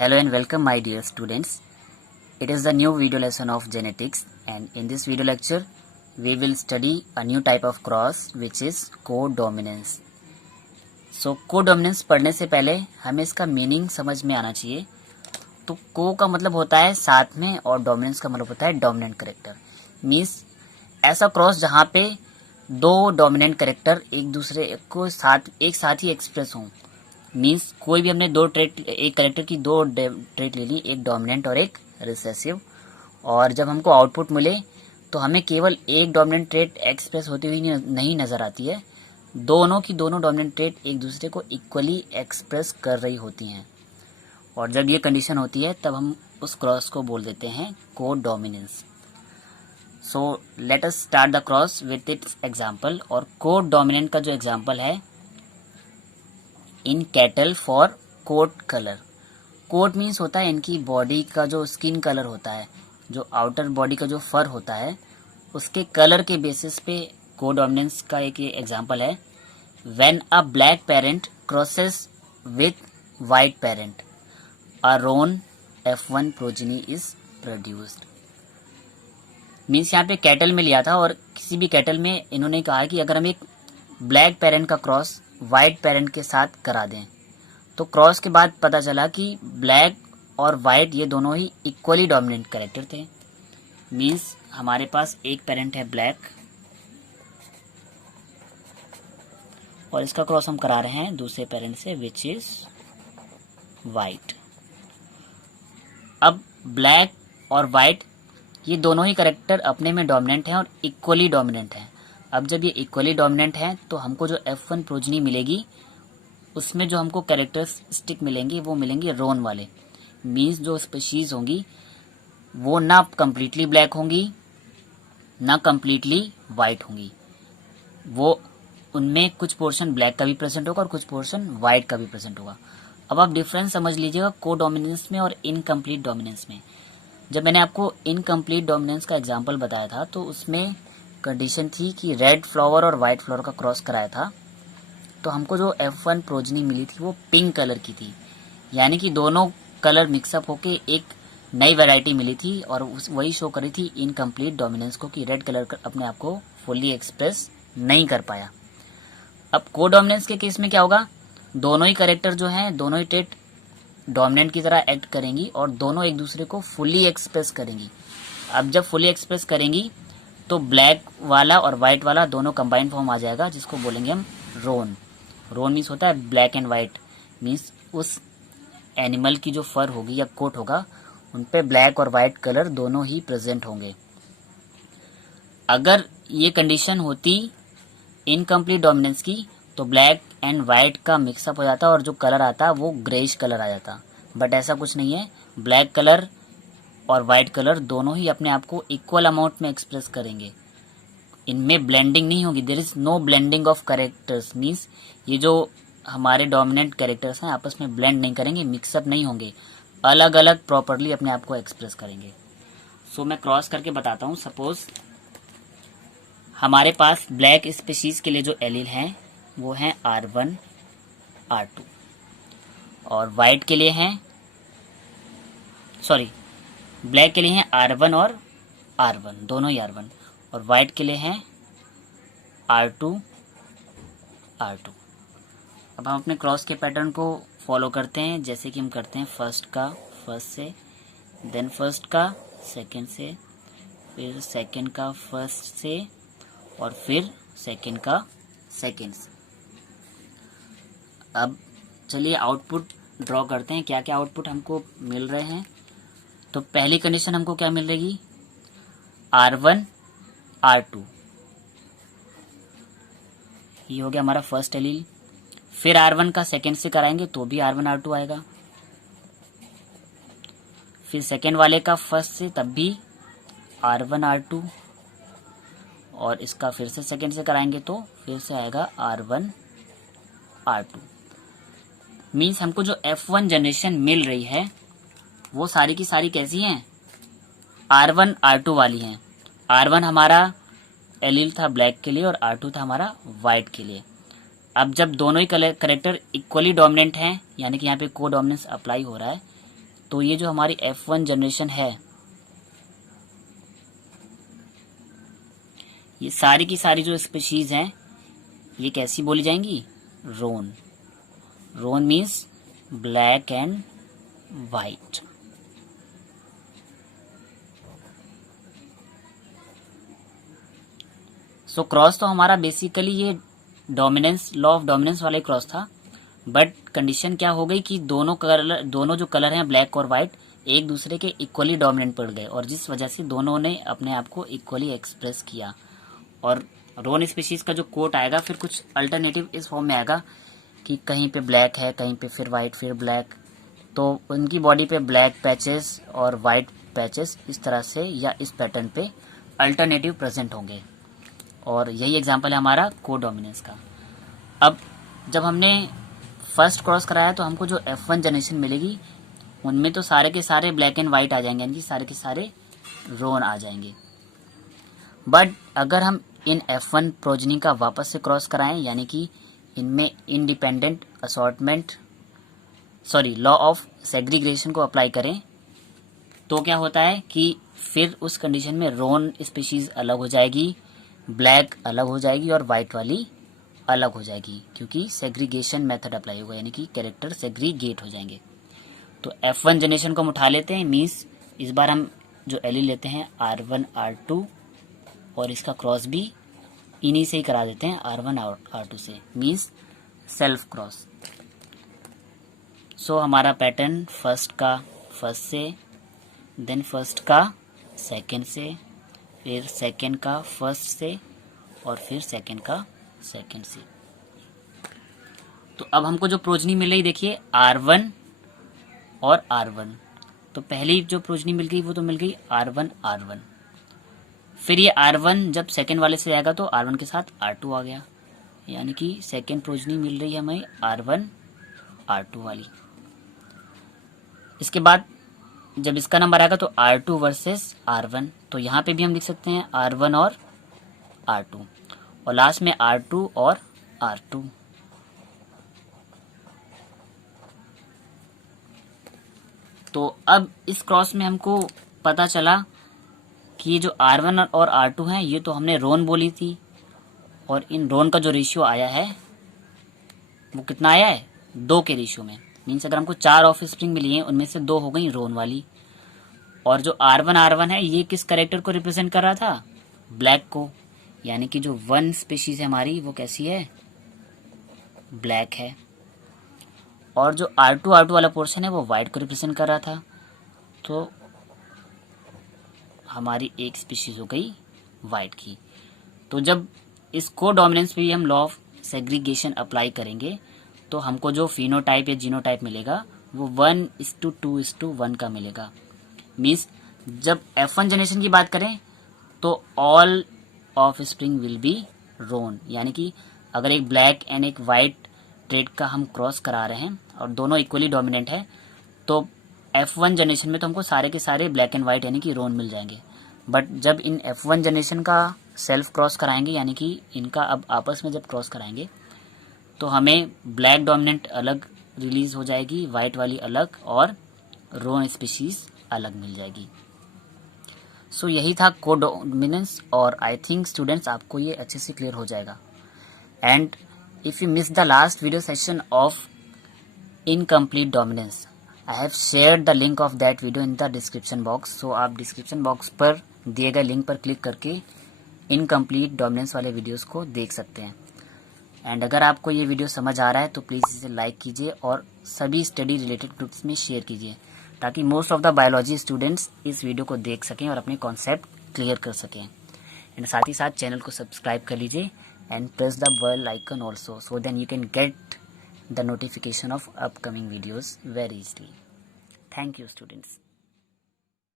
Hello and welcome my dear students. It is the new video lesson of genetics, and in this video lecture we will study a new type of cross which is codominance. So codominance पढ़ने से पहले हमें इसका meaning समझ में आना चाहिए। तो को का मतलब होता है साथ में और डोमिनेंस का मतलब होता है डोमिनेंट करेक्टर। मीन्स ऐसा क्रॉस जहाँ पे दो डोमिनेंट करेक्टर एक दूसरे को एक साथ ही एक्सप्रेस हों। मीन्स कोई भी हमने दो ट्रेट, एक करेक्टर की दो ट्रेट ले ली, एक डोमिनेंट और एक रिसेसिव, और जब हमको आउटपुट मिले तो हमें केवल एक डोमिनेंट ट्रेट एक्सप्रेस होती हुई नहीं नज़र आती है, दोनों की दोनों डोमिनेंट ट्रेट एक दूसरे को इक्वली एक्सप्रेस कर रही होती हैं। और जब ये कंडीशन होती है तब हम उस क्रॉस को बोल देते हैं codominance. So let us start the cross with its example. और कोडोमिनेंट का जो एग्जाम्पल है, in cattle for coat colour. Coat means होता है इनकी बॉडी का जो स्किन कलर होता है, जो आउटर बॉडी का जो फर होता है, उसके कलर के बेसिस पे कोडोमिनेंस का एक एग्जांपल है। When a black parent crosses with white parent, a roan F1 progeny is produced. Means यहाँ पे कैटल में लिया था, और किसी भी कैटल में इन्होंने कहा कि अगर हम एक ब्लैक पेरेंट का क्रॉस वाइट पेरेंट के साथ करा दें, तो क्रॉस के बाद पता चला कि ब्लैक और वाइट ये दोनों ही इक्वली डोमिनेंट कैरेक्टर थे। मीन्स हमारे पास एक पेरेंट है ब्लैक और इसका क्रॉस हम करा रहे हैं दूसरे पेरेंट से विच इज वाइट। अब ब्लैक और वाइट ये दोनों ही कैरेक्टर अपने में डोमिनेंट हैं और इक्वली डोमिनेंट हैं। अब जब ये इक्वली डोमिनेंट है तो हमको जो F1 प्रोजेनी मिलेगी उसमें जो हमको कैरेक्टरिस्टिक मिलेंगे वो मिलेंगे रोन वाले। मीन्स जो स्पीशीज होंगी वो ना कम्प्लीटली ब्लैक होंगी ना कम्प्लीटली वाइट होंगी, वो उनमें कुछ पोर्शन ब्लैक का भी प्रेजेंट होगा और कुछ पोर्शन वाइट का भी प्रेजेंट होगा। अब आप डिफरेंस समझ लीजिएगा कोडोमिनेंस में और इनकम्प्लीट डोमिनेंस में। जब मैंने आपको इनकम्प्लीट डोमिनेंस का एग्जाम्पल बताया था तो उसमें कंडीशन थी कि रेड फ्लावर और वाइट फ्लावर का क्रॉस कराया था, तो हमको जो F1 प्रोजेनी मिली थी वो पिंक कलर की थी। यानी कि दोनों कलर मिक्सअप होके एक नई वैरायटी मिली थी, और वही शो करी थी इनकम्प्लीट डोमिनेंस को कि रेड कलर अपने आप को फुल्ली एक्सप्रेस नहीं कर पाया। अब कोडोमिनेंस के केस में क्या होगा, दोनों ही कैरेक्टर जो हैं दोनों ही ट्रेट डोमिनेंट की तरह एक्ट करेंगी और दोनों एक दूसरे को फुल्ली एक्सप्रेस करेंगी। अब जब फुल्ली एक्सप्रेस करेंगी तो ब्लैक वाला और वाइट वाला दोनों कंबाइन फॉर्म आ जाएगा, जिसको बोलेंगे हम रोन। रोन मीन्स होता है ब्लैक एंड वाइट। मीन्स उस एनिमल की जो फर होगी या कोट होगा उन पे ब्लैक और वाइट कलर दोनों ही प्रेजेंट होंगे। अगर ये कंडीशन होती इनकम्प्लीट डोमिनेंस की तो ब्लैक एंड वाइट का मिक्सअप हो जाता और जो कलर आता वो ग्रेइश कलर आ जाता। बट ऐसा कुछ नहीं है, ब्लैक कलर और वाइट कलर दोनों ही अपने आप को इक्वल अमाउंट में एक्सप्रेस करेंगे। इनमें ब्लेंडिंग नहीं होगी, there is no blending of characters. Means ये जो हमारे डोमिनेंट कैरेक्टर्स हैं आपस में ब्लेंड नहीं करेंगे, मिक्सअप नहीं होंगे, अलग अलग प्रॉपरली अपने आप को एक्सप्रेस करेंगे। सो मैं क्रॉस करके बताता हूँ। सपोज हमारे पास ब्लैक स्पीशीज के लिए जो एलील हैं वो हैं R1 R2, और वाइट के लिए हैं ब्लैक के लिए हैं R1 और R1, दोनों ही R1, और वाइट के लिए हैं R2 R2। अब हम अपने क्रॉस के पैटर्न को फॉलो करते हैं, जैसे कि हम करते हैं फर्स्ट का फर्स्ट से, देन फर्स्ट का सेकंड से, फिर सेकंड का फर्स्ट से, और फिर सेकंड का सेकंड से। अब चलिए आउटपुट ड्रॉ करते हैं, क्या क्या आउटपुट हमको मिल रहे हैं। तो पहली कंडीशन हमको क्या मिल रही, R1 R2, ये हो गया हमारा फर्स्ट एलील। फिर R1 का सेकंड से कराएंगे तो भी R1 R2 आएगा, फिर सेकंड वाले का फर्स्ट से तब भी R1 R2, और इसका फिर से सेकंड से कराएंगे तो फिर से आएगा R1 R2। मीन्स हमको जो F1 जनरेशन मिल रही है वो सारी की सारी कैसी हैं, R1 R2 वाली हैं। R1 हमारा एलील था ब्लैक के लिए और R2 था हमारा वाइट के लिए। अब जब दोनों ही कैरेक्टर इक्वली डोमिनेंट हैं, यानी कि यहाँ पे कोडोमिनेंस अप्लाई हो रहा है, तो ये जो हमारी F1 जनरेशन है, ये सारी की सारी जो स्पीशीज हैं ये कैसी बोली जाएंगी? Roan. Roan means black and white. So cross तो हमारा बेसिकली ये डोमिनेंस, लॉ ऑफ डोमिनेंस वाला क्रॉस था, बट कंडीशन क्या हो गई कि दोनों जो कलर हैं ब्लैक और वाइट एक दूसरे के इक्वली डोमिनेंट पड़ गए, और जिस वजह से दोनों ने अपने आप को इक्वली एक्सप्रेस किया। और रोन स्पीशीज का जो कोट आएगा फिर कुछ अल्टरनेटिव इस फॉर्म में आएगा कि कहीं पे ब्लैक है, कहीं पे फिर वाइट, फिर ब्लैक, तो उनकी बॉडी पे ब्लैक पैचेस और वाइट पैचेस इस तरह से या इस पैटर्न पे अल्टरनेटिव प्रेजेंट होंगे। और यही एग्जांपल है हमारा को डोमिनेंस का। अब जब हमने फर्स्ट क्रॉस कराया तो हमको जो F1 जनरेशन मिलेगी उनमें तो सारे के सारे ब्लैक एंड वाइट आ जाएंगे, यानी कि सारे के सारे रोन आ जाएंगे। बट अगर हम इन F1 प्रोजनी का वापस से क्रॉस कराएं, यानी कि इनमें independent assortment law of segregation को अप्लाई करें, तो क्या होता है कि फिर उस कंडीशन में रोन स्पीशीज अलग हो जाएगी, ब्लैक अलग हो जाएगी और वाइट वाली अलग हो जाएगी, क्योंकि सेग्रीगेशन मेथड अप्लाई होगा, यानी कि कैरेक्टर सेग्रीगेट हो जाएंगे। तो F1 जनरेशन को हम उठा लेते हैं, मीन्स इस बार हम जो एलील लेते हैं R1 R2 और इसका क्रॉस भी इन्हीं से ही करा देते हैं R1 और R2 से, मीन्स सेल्फ क्रॉस। सो हमारा पैटर्न फर्स्ट का फर्स्ट से, देन फर्स्ट का सेकंड से, फिर सेकंड का फर्स्ट से और फिर सेकंड का सेकंड से। तो अब हमको जो प्रोजनी मिल रही देखिए R1 और R1, तो पहली जो प्रोजनी मिल गई वो तो मिल गई R1 R1। फिर ये R1 जब सेकंड वाले से आएगा तो R1 के साथ R2 आ गया, यानी कि सेकंड प्रोजनी मिल रही है हमें R1 R2 वाली। इसके बाद जब इसका नंबर आएगा तो R2 वर्सेस R1, तो यहाँ पे भी हम लिख सकते हैं R1 और R2, और लास्ट में R2 और R2। तो अब इस क्रॉस में हमको पता चला कि ये जो R1 और R2 हैं ये तो हमने रोन बोली थी, और इन रोन का जो रेशियो आया है वो कितना आया है? 2 के रेशियो में। मीन्स अगर हमको 4 ऑफ स्प्रिंग मिली हैं उनमें से 2 हो गई रोन वाली, और जो R1 R1 है ये किस कैरेक्टर को रिप्रेजेंट कर रहा था? ब्लैक को, यानी कि जो 1 स्पीशीज है हमारी वो कैसी है? ब्लैक है। और जो R2 R2 वाला पोर्शन है वो वाइट को रिप्रेजेंट कर रहा था, तो हमारी एक स्पीशीज हो गई वाइट की। तो जब इस को डोमिनेंस पे हम लॉ ऑफ सेग्रीगेशन अप्लाई करेंगे तो हमको जो फिनोटाइप या जीनोटाइप मिलेगा वो 1:2:1 का मिलेगा। मीन्स जब F1 जनरेशन की बात करें तो all offspring will be roan, यानी कि अगर एक ब्लैक एंड एक वाइट ट्रेड का हम क्रॉस करा रहे हैं और दोनों इक्वली डोमिनेंट है, तो F1 जनरेशन में तो हमको सारे के सारे ब्लैक एंड वाइट यानी कि रोन मिल जाएंगे। बट जब इन F1 जनरेशन का सेल्फ क्रॉस कराएंगे, यानी कि इनका अब आपस में जब क्रॉस कराएंगे तो हमें ब्लैक डोमिनेंट अलग रिलीज हो जाएगी, वाइट वाली अलग, और रोन स्पीशीज अलग मिल जाएगी। सो यही था को डोमिनेंस, और आई थिंक स्टूडेंट्स आपको ये अच्छे से क्लियर हो जाएगा। And if you miss the last video session of incomplete dominance, I have shared the link of that video in the description box. So आप डिस्क्रिप्शन बॉक्स पर दिए गए लिंक पर क्लिक करके इनकम्प्लीट डोमिनेंस वाले videos को देख सकते हैं। एंड अगर आपको ये वीडियो समझ आ रहा है तो प्लीज़ इसे लाइक कीजिए और सभी स्टडी रिलेटेड ग्रुप्स में शेयर कीजिए, ताकि most of the biology students इस वीडियो को देख सकें और अपने कॉन्सेप्ट क्लियर कर सकें। एंड साथ ही साथ चैनल को सब्सक्राइब कर लीजिए and press the bell icon also, so then you can get the notification of upcoming videos very easily. Thank you, students.